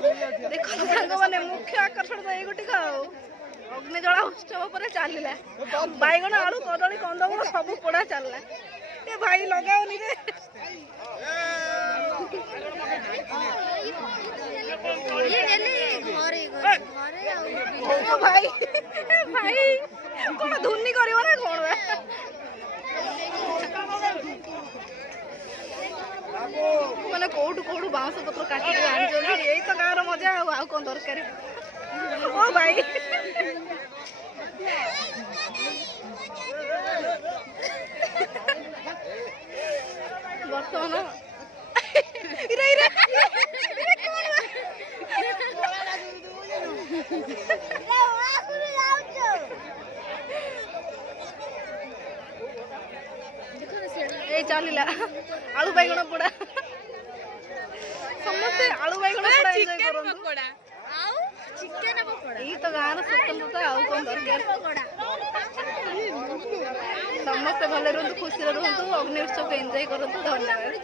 देख सांग मैंने मुख्य आकर्षण तो ये अग्निजला उत्सव पर चलला बैगण आलू कदली कंदमूल सब पोड़ा चलला ए भाई लगाओनी रे ये डेली घरे घरे ओ भाई भाई कोन धुन्नी करिवो ना कोन मैंने कोठू कोठू बाउंस पत्र काटी आनी यही तो गाँव मजा आ कौन दरकार ओ भाई बर्तमान चलला आलू बैगण पोड़ा समस्ते आलू बैगण पोड़ा एंजॉय करन चिकन पकोड़ा ई तो गाना स्वतंत्रता आउ कोन दरकार समस्ते भले रहंतु खुशी रहंतु अग्नि उत्सव एंजॉय करंतु धन्यवाद।